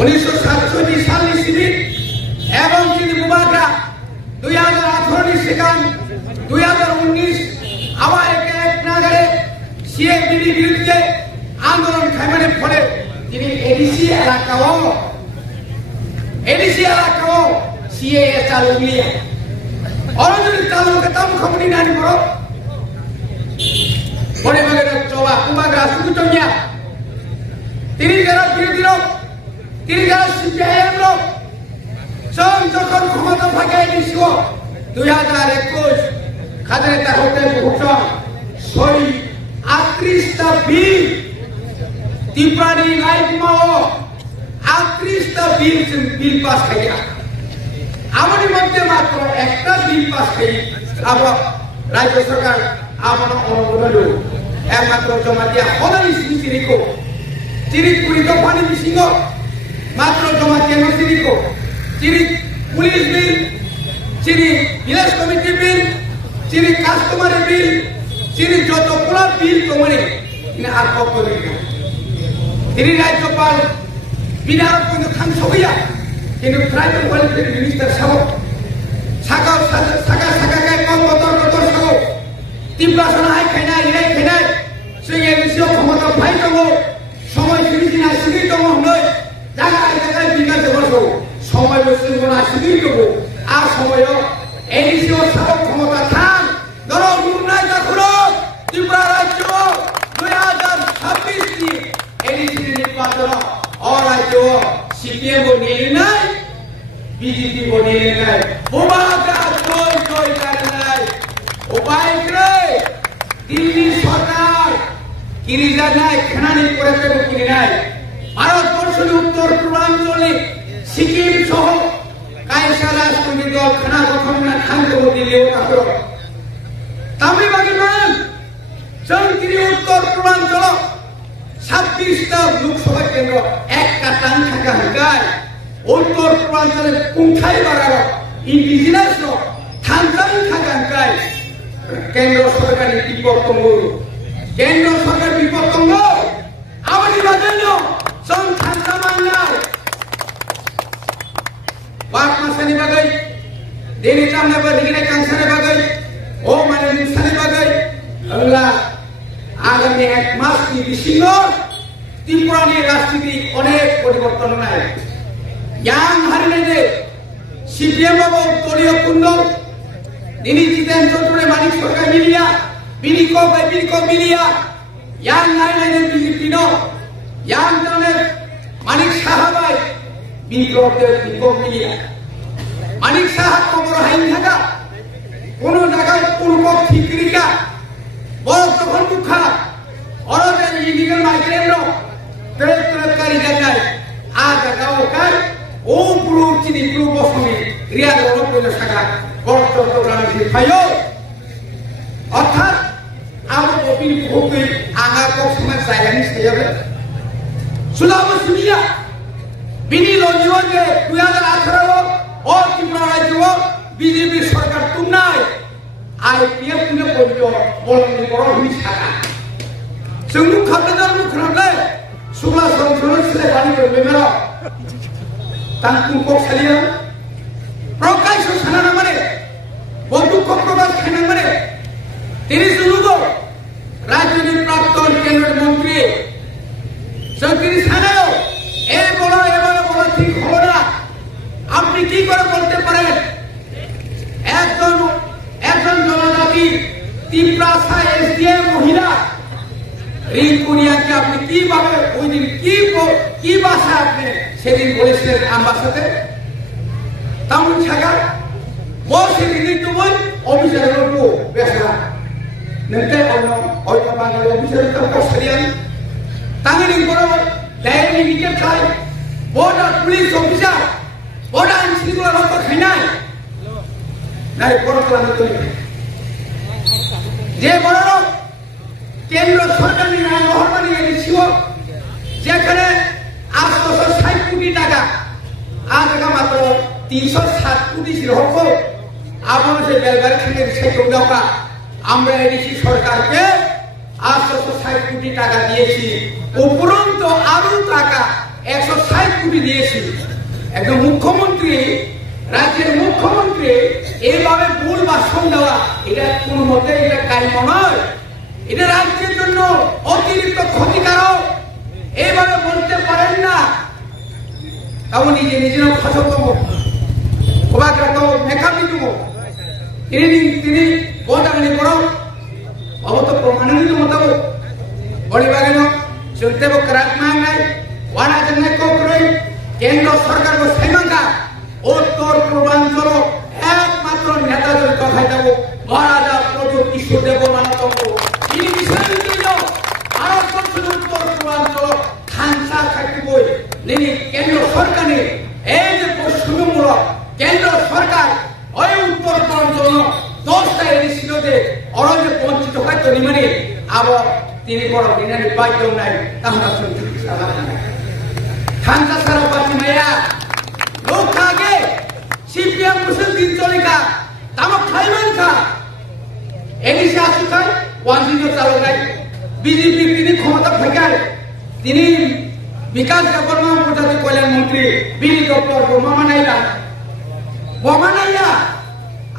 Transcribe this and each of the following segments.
1967 সাল সিভিল এবং তিনি মুবারকা 2018 সেকেন্ড 2019 আবার এক নাগারে সিএবির বিরুদ্ধে আন্দোলন খাইমানের ফলে তিনি এডিসি এলাকাও সিএ চালু নিয়ে অরজনী চালু কেতাম খবরি নানি বড় বড়ে বড়ে চলা মুবারকা সুকুতমিয়া তিনি যারা বিরোধী লোক তিনি যারা সিপিআইএম লোক যখন ক্ষমতা থাকে এডিসি 2021 খাজানে তাহতে ভূষণ সই 38টা বিল ত্রিপুরানি লাইফমাও 38টা বিল পাস খাইয়া আমাদের মধ্যে মাত্র একটা বিল পাস খাই আবার রাজ্য সরকার আমার অনুমোদন একমাত্র জমা দিয়া হদানি সিরিকো চিরি পুরি দফানি সিংহ মাত্র জমা দিয়া সিরিকো চিরি পুলিশ বিল চিরি ভিলেজ কমিটি বিল চিরি কাস্টমারি বিল চিরি যত পুরা বিল তোমারে আর কত তিনি রাজ্যপাল বিনারক কিন্তু খান সবইয়া কিন্তু ট্রাইবেল ওয়েলফেয়ার মিনিস্টার সাহ সাকা গায় কম কত সাহ ত্রিপুরা সনাহাই খাইনাই রে খাইনাই সেই এডিসিও ক্ষমতা ভাই দङ সময় সিরিজিনা সিরি দङ হই জায়গায় বিকাশ বসো সময় বসিনা সিরি দङ আর সময় এডিসিও সাহ ক্ষমতা থান ধরো গুরুনাই দাখুরো ত্রিপুরা রাজ্য 2026 নি এডিসি নির্বাচন অরাজ্য সিপিএম নিয়ে নাই বিজেপি নিয়ে নাই মুবারকা জয় জয় করে নাই উপায় করে দিল্লি সরকার কিরিজা নাই খানানি করে কিনে নাই ভারতবর্ষের উত্তর পূর্বাঞ্চলে সিকিম সহ কায়সা রাষ্ট্রীয় দল খানা গঠন না খানকে দিল্লিও কাপড় তামিলবাগী মান চৌকিরি উত্তর পূর্বাঞ্চল 26টা লোকসভা কেন্দ্র একটা টান থাকা হইকায় উত্তর পূর্বাঞ্চলে পুংখাই বাড়ার ইন্ডিজিনাস থানটান থাকা হইকায় কেন্দ্র সরকারি বিপত্তঙ্গ আমাদের বাজেন সং থানটা মানলায় ওয়াক মাসানি বাগাই দেনি চামনে বাদিনে কাংসানে বাগাই ও মানে নিসানি বাগাই আল্লাহ আগামী 1 মাস কি বিশিন্ন ত্রিপুরা নিয়ে রাজনীতি অনেক পরিবর্তন নাই ইয়াং হারিনে সিপিএম বাবু দলীয় কুন্দল তিনি জিতেন চৌধুরী মানিক সরকার মিলিয়া বিনিকো মিলিয়া ইয়াং হারিনে বিজেপি নো ইয়াং জনের মানিক সাহাবাই বিনিকো মিলিয়া মানিক সাহা খবর হাইন থাকা কোন জায়গায় পূর্ব ঠিকরিকা বড় তখন মুখা অরদের ইলিগাল মাইগ্রেন্ট তরকারি জায়গায় আ জায়গাও কাই ও পুরো চিনি পুরো বসমি রিয়া গরম করে থাকা বড় চট্টগ্রামে ফাইও অর্থাৎ আমার কপিল ভোগে আগা কসমে জায়গানি সেয়াবে সুলামো সুনিয়া বিনি লজিওকে 2018 ও ত্রিপুরা রাজ্য বিজেপি সরকার তুমনাই আইপিএফ নে বলতো বলনি বড় হুই ছাকা जोंनि खाबदार मुखराबलाय सुग्ला संसद से बानी बेमेरा तांकुं को खालिया प्रकाश साना माने बंधु को प्रकाश खाना माने তিনি সুলুগো রাজ্যের প্রাক্তন কেন্দ্রীয় মন্ত্রী সরকারি সানাও এ বলা ঠিক হলো না আপনি কি করে বলতে পারেন একজন জনজাতি ত্রিপুরা এসডিএম মহিলা রিঙ্কুনিয়াকে আপনি কিভাবে ওই দিন কি ভাষা আপনি সেদিন বলেছিলেন আমবাসাতে তামুল ছাগা বসে দিদি তুমি অফিসারের লোক বেসরা নতে অন্য বাঙালি অফিসারের তো কষ্টরিয়ান তাঙ্গিনি বড় ডাইরেক্টলি নিকে খাই বর্ডার পুলিশ অফিসার বর্ডার আইনশৃঙ্খলা রক্ষক খাইনাই নাই বড় ক্লান্ত যে বড় লোক কেন্দ্র সরকার মেহরবানি এনেছিল যেখানে 860 কোটি টাকা আর টাকা মাত্র 307 কোটি ছিল আপনার সে বেলবাড়ি থেকে সেই টাকা আমরা এনেছি সরকারকে 860 কোটি টাকা দিয়েছি উপরন্ত আরো টাকা 160 কোটি দিয়েছি। একজন মুখ্যমন্ত্রী, রাজ্যের মুখ্যমন্ত্রী এইভাবে ভুল ভাষণ দেওয়া, এটা কোনো মতে এটা কাম্য নয়। এটা রাজ্যের জন্য অতিরিক্ত ক্ষতিকারক। এইভাবে বলতে পারেন না। তাও নিজে নিজের সচেতন মেকাপি দেব তিনি বোঝাগুলি বড় অবত প্রমাণিত মোতাবেক বলিবাগেন চলতেব করাত্মাঙ্গাই ওয়ানা জন্নাই কোকরই কেন্দ্র সরকার সেমাঙ্গা উত্তর পূর্বাঞ্চল একমাত্র নেতাদের কথাই দেব মহারাজা প্রচুর কিশোর দেব মানতঙ্গ এই বিষয়ে ভারতবর্ষের উত্তর পূর্বাঞ্চল খানসা থাকতে বই কেন্দ্র সরকারের এই যে পশ্চিমমূলক কেন্দ্র সরকার ওই উত্তর পূর্বাঞ্চল 10টা এরিছিল যে অরণ্য বঞ্চিত হয়তো নিমানে আবার তিনি বড় দিনারি পাইতো নাই তাহলে শুনতে খানসা সারা পাতি মায়া লোক আগে সিপিএম মুসলিম দিন চলিকা তামক খাইবেন খা এডিসি আসু খাই ওয়ানজিও চালু নাই বিজেপি তিনি ক্ষমতা থাকায় তিনি বিকাশ দেববর্মা উপজাতি কল্যাণ মন্ত্রী বিনি ডক্টর বোমানাইয়া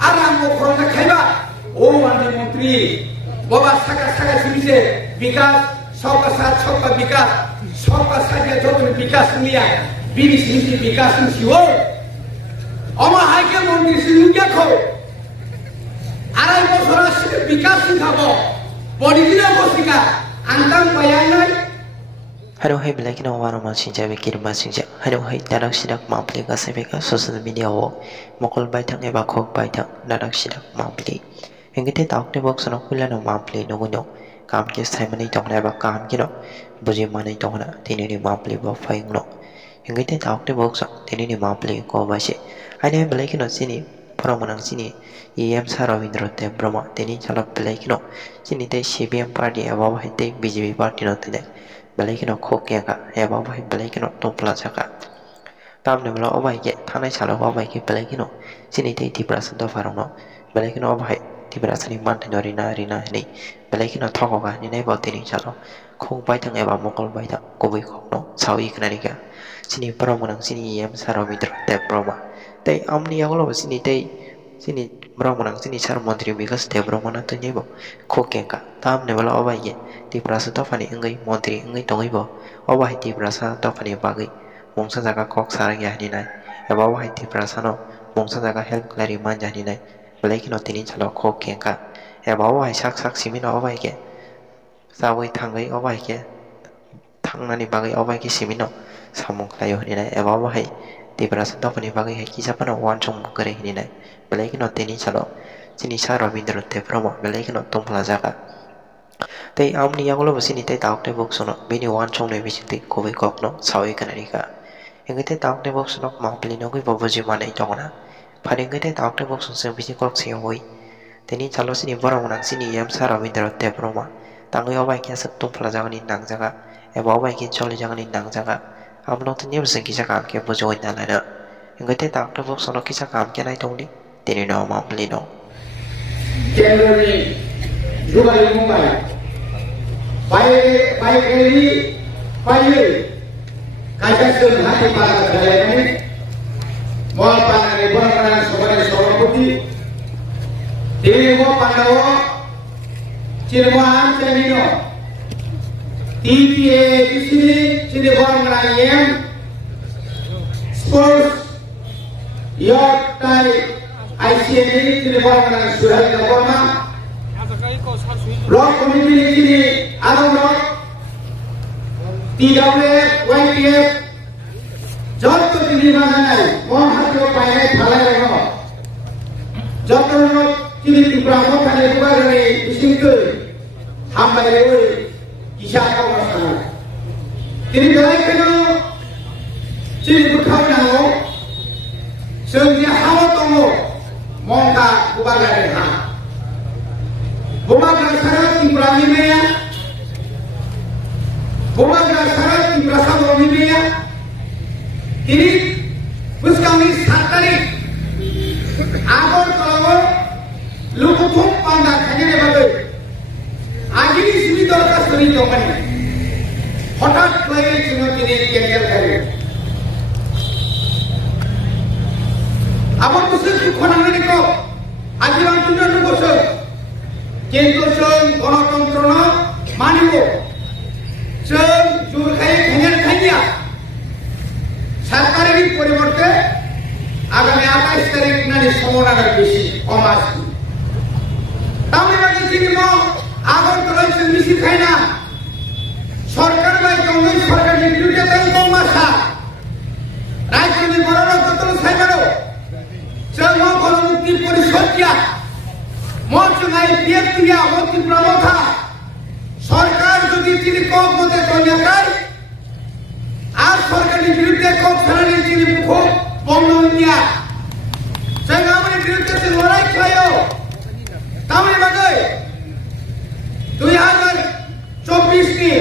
আর রামবো খরচা খাইবা ও ওয়ানজি মন্ত্রী বাবা সাকা সাকা সিমিছে বিকাশ সবকা সাথ সবকা বিকাশ সবকা সাথে যত বিকাশ নিয়া বিনি সিমিছে বিকাশ সিও অমা হাইকে মন্ত্রী সিনুকে খো আড়াই বছর আসছে বিকাশ খাব বডিদিনা বসিকা আন্তাম পায়া নাই Halo hai belai kena warung masing jabe kirim masing ja. Halo hai darak sidak mampli ka sebeka sosial media wo mokol baitang eba khok baitang darak sidak mampli. Engite tauk ne box no kula no mampli no gunyo kam ke sai mani tong na ba kam ki no buji mani tong na tini ni mampli ba faing no. Engite tauk ne box tini ni mampli ko ba she. Hai ne belai kena sini promanang sini EM Saravindra te Brahma tini chala belai kena sini te CPM party eba ba te BJP party no te belai kena khok ya ka eba ba belai kena tompla jaka tam ne bla obai ke thanai chala obai ke belai kena sini te tiprasan do farong no belai kena obai tiprasani man no rina ni belai kena thoko ga ni nei ba tini chalo khok bai thang eba mokol bai ta kobui khok no sawi kana ni ka sini promanang sini EM Saravindra te Brahma te amni yagolo sini Brahmanang sini sar mantri bikas te Brahmana tu nyebo khokeng ka tam ne bala obai ye ti prasa to fani ngai mantri ngai tongai bo obai ti prasa to fani bagai mongsa jaga kok sar ya ni nai eba obai ti prasa no mongsa jaga help klari man ja ni nai belai kino tini chalo khokeng ka eba obai sak simin obai ke sawai thangai obai ke thangnani bagai obai ke simino samong layo ni nai eba obai ti prasa to fani bagai he ki sapano wan chong kare ni nai belai kino tini chalo sini Saravindra te Brahma belai kino tompla jaka tei amni yagolo sini te tauk te box no bini wan chong ne bisiti kobai kok no sawi kana ni ka engite tauk te box no mampli no goi boboji manai tongna phari engite tauk te box se bisi kok se hoi tini chalo sini Brahmanang sini EM Saravindra te Brahma tangoi obai ke sak tompla jaka ni nang jaka eba obai ke choli jaka ni nang jaka amno te nyem se ki jaka ke bojoi na la na engite tauk te box no ki jaka ke nai tongdi tini no mampli no Januari juga di Mumbai baik ini kajian hati para kedai ini mau pandai bukan sebagai seorang putih di mau pandawa cirwan cemino TPA di sini sini orang lain sports yacht type ICN ini sini orang sudah dilaporkan Block committee di sini ada blok TWF, YTF, joto ini mana mau hati pakai thalai rego, joto ini dipramo kali bukan ini disingkir, hambai rego kisah kau masalah. Ini kalau kena sini berkau namo, sehingga hawa tomo, mongka bukan dari ha. Boma Grasarat Ibrahimia Boma Grasarat Ibrahimia ini buskami satari agor kalau lupa pun pandang hanya bagai agini sini dorkas sini domani হঠাৎ করে তিনি cancel করেন আমার বছর দুঃখ নাগরিক আজীবন 54 বছর কিন্তু গণতন্ত্র মানিব জোর খাই ভেঙে খাইয়া সরকারের পরিবর্তে আগামী 28 তারিখ নারী সমনার বেশি কম আসবে তামিলনাড়ু চিনি আগরতলায় মিশি খাই না সরকার বাই কংগ্রেস সরকারের বিরুদ্ধে তাই কম আসা রাজধানী বড় যত সাইবার চর্ম গণমুক্তি পরিষদ মর্চনাই বিএফটিয়া মন্ত্রী প্রমথা সরকার যদি তিনি কক মতে কন্যাকার আর সরকারের বিরুদ্ধে কক ছাড়ানি তিনি খুব বন্ধ ইন্ডিয়া আমাদের বিরুদ্ধে লড়াই খাইও তামিলনাড়ু 2024 की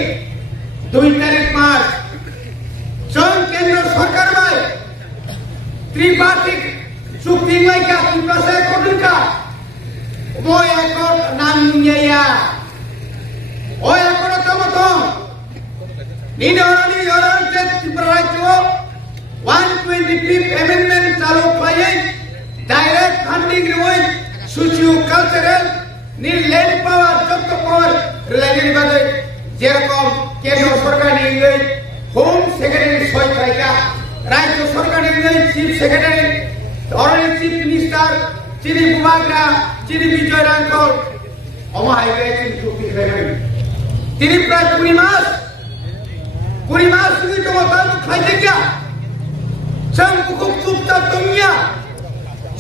2 तारीख मार्च केंद्र सरकार में त्रिपाक्षिक चुक्ति में क्या त्रिपुरा से का वो एक नाम निया वो एक तो निधोरणी योरण से त्रिपुरा राज्य 125th amendment चालू किए डायरेक्ट फंडिंग रिवॉइड सोशियो कल्चरल नी लैंड पावर जब पावर रिलेटेड बात যেরকম কেন্দ্র সরকার নিয়ে হোম সেক্রেটারি সহায়িকা রাজ্য সরকার নিয়ে চিফ সেক্রেটারি অরণ্য চিফ মিনিস্টার চিনি বুবাগরা চিনি বিজয় রাঙ্কল অমাহাইগায় চুক্তি করেন তিনি প্রায় 20 মাস শুধু তোমার খাইতে গিয়া সব খুব চুপচাপ তুমিয়া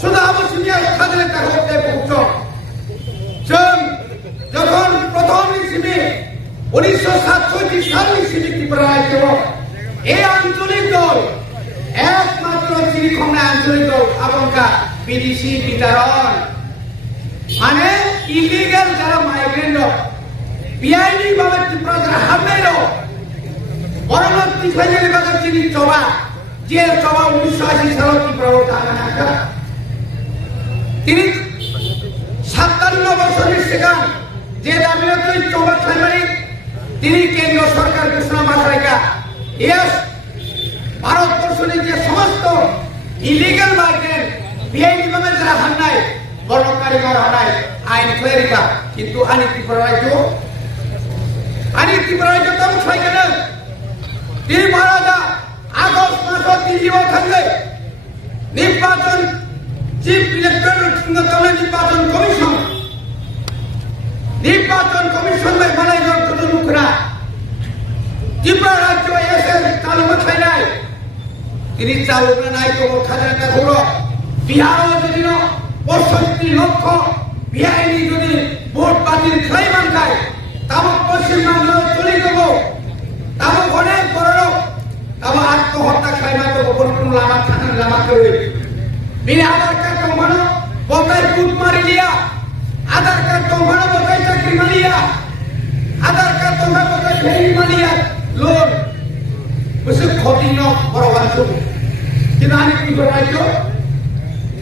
শুধু আবশ্যিয়া খাদলে টাকা হতে পৌঁছ যখন প্রথম হিসেবে 1967 সালে ত্রিপুরা রাজ্য এই আঞ্চলিক দল একমাত্র চিনিখংনা আঞ্চলিক দল আপনকা বিদেশি বিতরণ মানে ইলিগাল যারা মাইগ্রেন্ট বিআইনি ভাবে ত্রিপুরা যারা হামলেন পরবর্তী সাইজের বাজার চিনি চবা যে চবা 1980 সালে ত্রিপুরা থাকা তিনি 57 বছরের সেখান যে দাবিও তুই চবা খাইবারি তিনি কেন্দ্র সরকার ঘোষণা মাসাইকা ইয়েস ভারতবর্ষের যে সমস্ত ইলিগাল মাইগ্রেন্ট বিআইনি ভাবে যারা হান্নায় বর্ণকারী করা হয় আইন ক্লেরিকা কিন্তু আনি ত্রিপুরা রাজ্য তখন ছয় কেন তিনি মহারাজা আগস্ট মাসে দিল্লি থাকলে নির্বাচন চিফ ইলেকট্রাল নির্বাচন কমিশন में बनाई जो तो मुखरा त्रिपुरा राज्य ऐसे चालू मत নাই তিনি চালু নাই তো খাজানা হলো বিহার যদি 65 লক্ষ বিআইনি যদি ভোট বাতিল খাই মানকায় তাও পশ্চিমবঙ্গ চলে যাব তাও অনেক বড় লোক তাও আত্মহত্যা খাই না তো কোন লামা থানা লামা করে বিনা আধার কার্ড তো মানো বতাই কুট মারি লিয়া আধার কার্ড তো মানো বতাই চাকরি মারিয়া আধার কার্ড তো মানো বতাই ফেরি মারিয়া লোন বসে ক্ষতি ন বড় বাসু কিন্তু আমি কি রাজ্য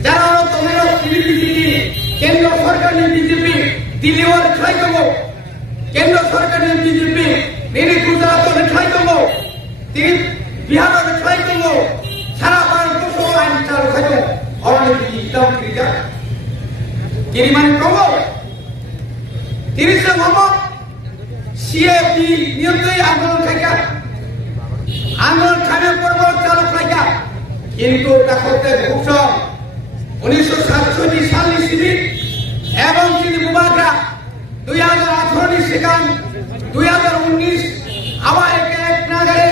যারা তোমরা বিজেপি কেন্দ্র সরকারের বিজেপি দিল্লি ওর খাই দেবো কেন্দ্র সরকারের বিজেপি মেরে গুজরাট ওর খাই দেবো তিনি বিহার ওর খাই দেবো সারা ভারতবর্ষ আইন চালু খাই দেবো অনেক ইসলাম ক্রিয়া কিরিমান কবো 30 নভেম্বর সিএপি নিয়ন্ত্রণ আন্দোলন খাইকা আন্দোলন খানের পর্ব চালু খাইকা কিন্তু তা করতে ভূষণ 1967 সাল ইসবি এবং চিনি বুবাগরা 2018 সেখান 2019 আবার এক নাগারে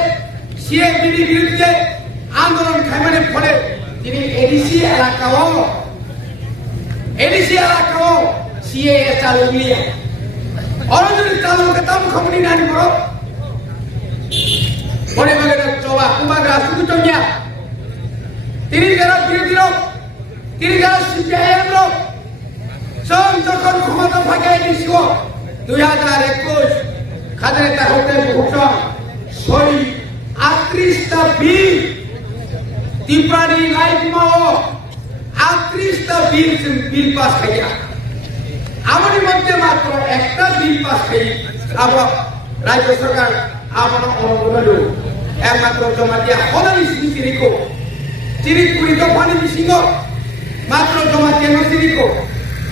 সিএপির বিরুদ্ধে আন্দোলন খাইমানের ফলে তিনি এডিসি এলাকাও সিএএ চালু নিয়ে অরজনী চালু কেতাম খবরি নানি বড় বড়ে বাগের চবা কুমাগরা সুকুচমিয়া তিনি যারা বিরোধী লোক তিনি যারা সিপিআইএম লোক সব যখন ক্ষমতা থাকে এডিসি 2021 খাদের হতে ভূষণ 38টা বিল ত্রিপুরারি লাইফ মাও 38টা বিল পাস খাইয়া আমাদের মধ্যে মাত্র একটা বিল পাস খাই আবার রাজ্য সরকার abang orang dulu. Makro jamatia holan isi siriko. Cirik kurito pani bisingo. Makro jamatia no siriko.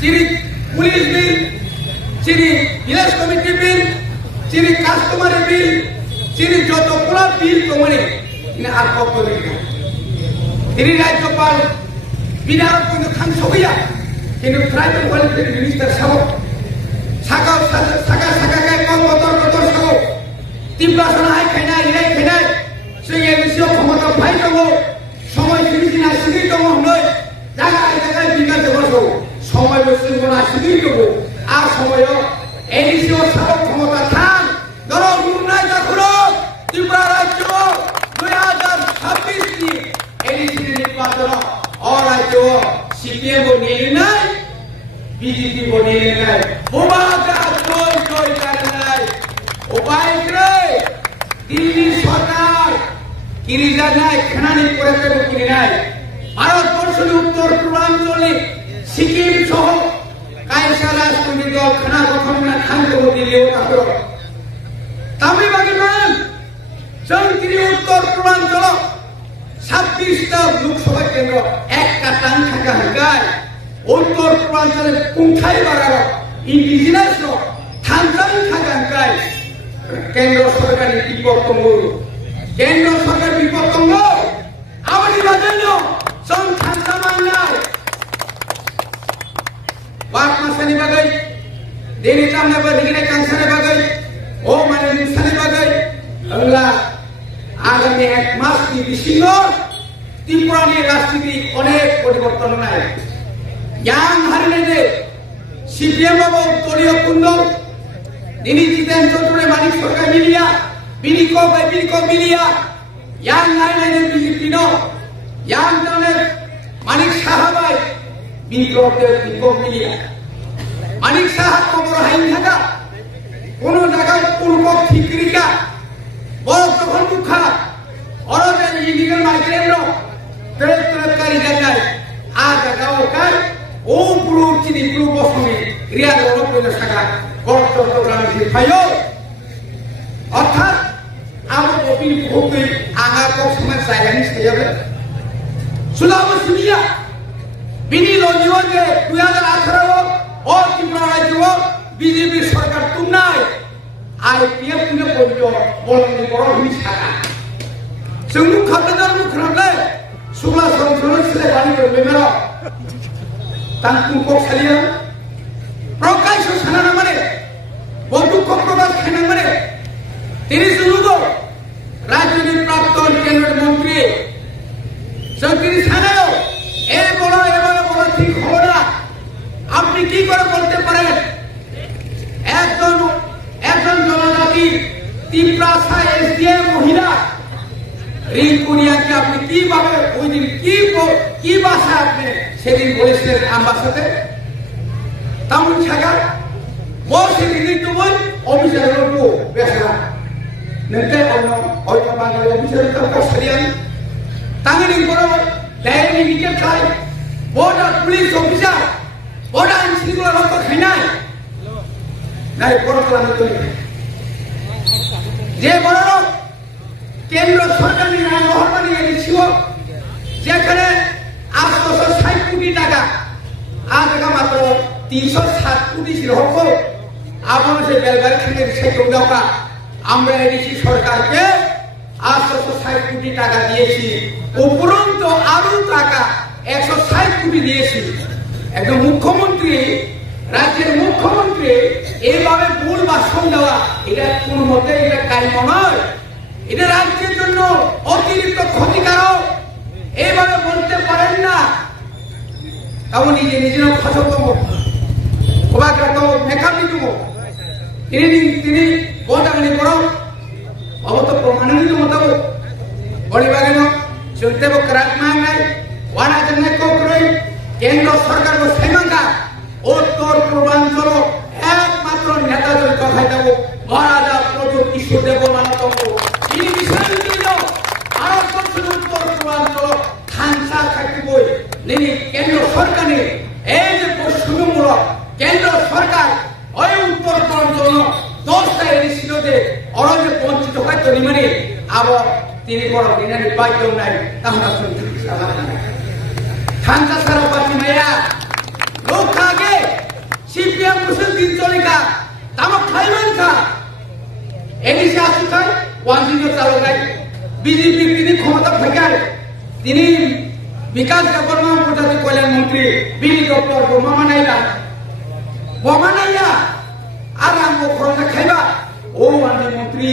Cirik pulis bil, cirik village committee bil, cirik customer bil, cirik joto pula bil komune. Ini apa politik? Ini Rajyapal Bidar pun kan sobiya. Ini Tribal Welfare Minister sabo. Saka kai kotor sabo. Timbra sana hai kena. Sehingga misio komoto pai kamu. Somai sini asli kamu noi. Jaga bina jago. Somai mesin guna asli kamu. Somai edisio sabo komoto tan. Doro guna jakuro. Timbra Rajyo 2026 ni edisi निर्वाचन और राज्य CPM को निर्णय BJP को निर्णय भूभागा जोई करना उपाय करे दिल्ली सरकार किरिजा নাই খানানি করতে কিনে নাই ভারতবর্ষের উত্তর পূর্বাঞ্চলে সিকিম সহ কায়সা রাষ্ট্রীয় দল খানা গঠন না খানকে দিলেও তারপর তামিলবাগিমান জঙ্গিরি উত্তর পূর্বাঞ্চল 26টা লোকসভা কেন্দ্র একটা টান থাকা হয় উত্তর পূর্বাঞ্চলে কুংখাই বাড়ার ইন্ডিজিনাস থানজান থাকা হয় কেন্দ্র সরকারি বিপত্তঙ্গ আমাদের বাজানো সং থানজা মান্নায় ওয়াক মাসানি বাগাই দেনি তামনে বা দিগিনে কাংসানে বাগাই ও মানে নিসানি বাগাই আল্লাহ আগামী 1 মাস কি বিশিন্ন ত্রিপুরা নিয়ে রাজনীতি অনেক পরিবর্তন নাই ইয়াং হারিনে সিপিএম বাবু দলীয় কুন্দল তিনি জিতেন চৌধুরী মানিক সরকার মিলিয়া বিনিকো মিলিয়া ইয়াং নাই বিজেপি নো ইয়াং জনের মানিক সাহাবাই বিনিকো মিলিয়া মানিক সাহা কবর হাইন থাকা কোন জায়গায় পূর্ব ঠিকরিকা বড় তখন মুখা অরজে ইলিগাল মাইগ্রেন্ট তরকারি জায়গায় আ জায়গাও কাই ও পুরো চিনি পুরো বসমি রিয়াল ওরপনে থাকা গর্ত প্রোগ্রামে ফাইও অর্থাৎ আমরা কপি ভোগে আগা কক সমাজ জায়গানি সাইয়াবে সুলাবসিয়া বিনি লজিও যে 2018 ও ত্রিপুরা রাজ্য বিজেপি সরকার তুমনাই आईपीएफ ने बोलियो बोलने बड़ा ही छाका संगु खतदार मुखरले सुला संसद से बानी कर मेरा तांकु को खलिया प्रकाश सनाना माने बंधु को प्रकाश खाना माने তিনি শুনুগো রাজনীতি প্রাক্তন কেন্দ্রীয় মন্ত্রী সরকারি থানায়ও এই বড় ঠিক হলো না আপনি কি করে বলতে পারেন একজন জনজাতি তিপ্রাসা এসডিএ মহিলা রিঙ্কুনিয়াকে আপনি কিভাবে ওই দিন কি ভাষা আপনি সেদিন বলেছিলেন অ্যাম্বাসেডর তামিল ছাগা বসে দিদি তো বল অফিসারের উপর বেসরা নতে অন্য বাঙালি অফিসারের তো সরিয়ান তাঙ্গিনি বড় ডাইরেক্ট ইন্ডিকেট চাই বর্ডার পুলিশ অফিসার বর্ডার আইনশৃঙ্খলা রক্ষক খাইনাই নাই বড় ক্লান্ত যে বড় কেন্দ্র সরকার মহরবানি এনেছিল যেখানে 860 কোটি টাকা আর টাকা মাত্র 307 কোটি ছিল হোক আপনার সে বেলবাড়ি থেকে সেই টাকা আমরা এনেছি সরকারকে 860 কোটি টাকা দিয়েছি উপরন্তু আরো টাকা 160 কোটি দিয়েছি একজন মুখ্যমন্ত্রী রাজ্যের মুখ্যমন্ত্রী এইভাবে ভুল ভাষণ দেওয়া এটা কোন মতে এটা কাম্য নয় এটা রাজ্যের জন্য অতিরিক্ত ক্ষতিকারক এইভাবে বলতে পারেন না তাও নিজের ফসল দেবো ওবাকে তো মেকাপি দেবো তিনি বোঝাগুলি করো অবত প্রমাণিত মোতাবেক বলিবাগেন চলতে করাত নাই ওয়ানা জন্য কোকরই কেন্দ্র সরকার কো সেমাঙ্গা উত্তর পূর্বাঞ্চল একমাত্র নেতাদের কথাই দেব মহারাজা প্রভু কিশোর দেব মানতঙ্গ এই বিষয়ে ভারতবর্ষের উত্তর পূর্বাঞ্চল খানসা থাকিবই নিনি কেন্দ্র সরকারের এই যে পশ্চিমমূলক কেন্দ্র সরকার ওই উত্তর পূর্বাঞ্চল 10টা এরিসিতে অরজে বঞ্চিত তিনি বড় দিনের বাইক নাই তাহলে শুনতে খানসা সারা পাতি মেয়া লোক আগে সিপিএম মুসলিম দিন চলিকা তামক খাইবেন খা এডিসি আসু খাই ওয়ানজিও চালু নাই বিজেপি তিনি ক্ষমতা ফেকায় তিনি বিকাশ বর্মা প্রজাতি কল্যাণ মন্ত্রী বিনি ডক্টর বোমা নাইয়া আর আমগো খরচা খাইবা ও ওয়ানজি মন্ত্রী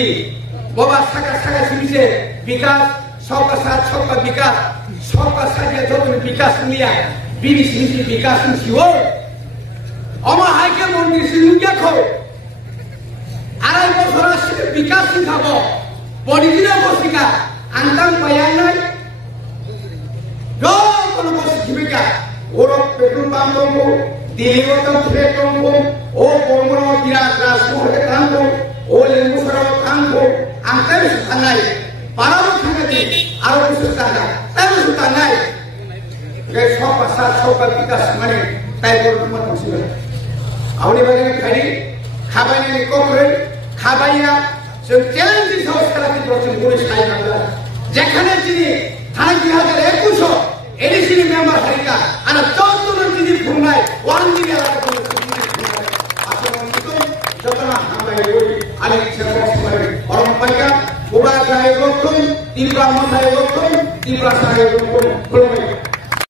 বাবা সাকা সাকা সিমিছে বিকাশ सबका साथ सबका विकास सबका साथ যত বিকাশ নিয়া বিনি সিমি বিকাশ নিও অমা হাইকে মন্ত্রী সিনুকে খো আড়াই বছর আসছে বিকাশ শিখাব পরিদিনা বসিকা আন্তাং পায়ান নাই যখন বসিকা ওর পেট্রোল পাম্প দঙ্গো দিল্লি তো ফ্লেট দঙ্গো ও বর্মরা বিরাট রাজশহরে কান্দো ও লেঙ্গুসরা কান্দো আন্তাই সানাই পারাও থাকাতে আরো কিছু টাকা তাই সুতা নাই এই সব আশা সব বিকাশ মানে তাই বড় মত ছিল আউনি বাগে খাই খাবাইনি কোকরে খাবাইয়া সে চ্যালেঞ্জ সংস্কারটি প্রচুর করে সাই বাংলা যেখানে যিনি থানা 2021 এডিসি মেম্বার হারিকা আর 14 যিনি ভুনাই ওয়ান দিকে আলাদা করে আসলে যতনা আমরা ওই আলেক ছেড়ে করে অরম্পাইকা ওরা গায়ে গঠন তিনবার মাথায় গঠন তিনবার সাড়ে গঠন